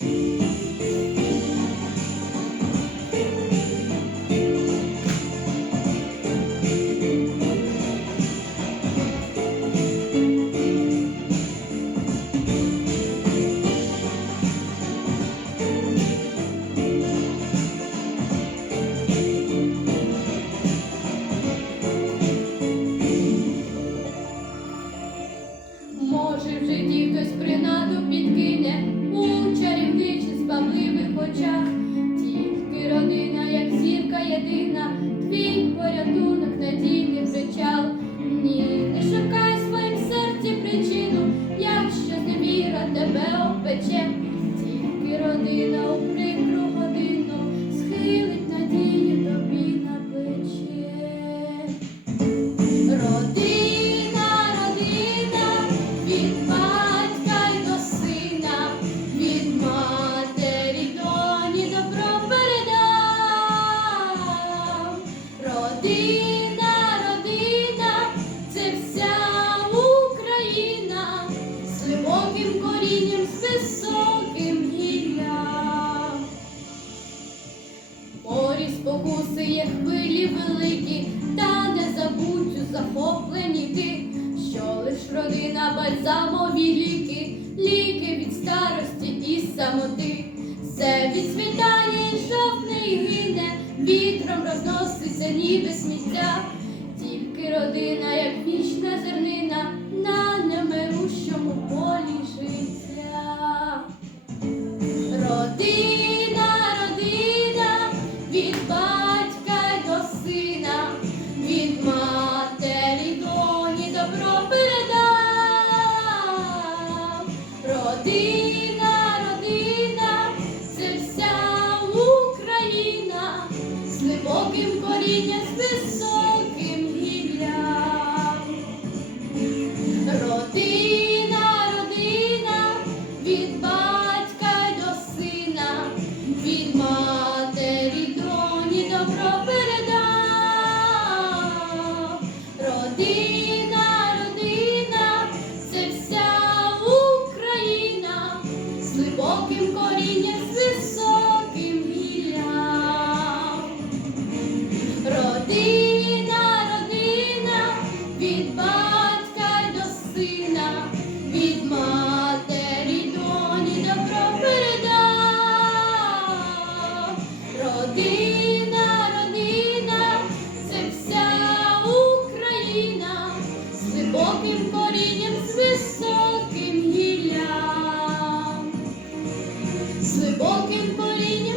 Música Родина, родина, це вся Україна, з корінням, високим гіллям. Морі спокуси хвилі великі, та не забудь захоплені ти, що лиш родина бальзамові ліки, ліки від старості і самоти. Все відцвітає і жовтне гине, вітром ніби сміття. Тільки родина, як глибоким корінням, з високим гіллям. Родина, родина, від батька й до сина, від матері доні добро передав. Родина, родина, це вся Україна, з корінням, Родина, родина, від батька до сина, від матері доні добро. Родина, родина, це вся Україна, з глибоким корінням, з високим гіллям, з глибоким корінням,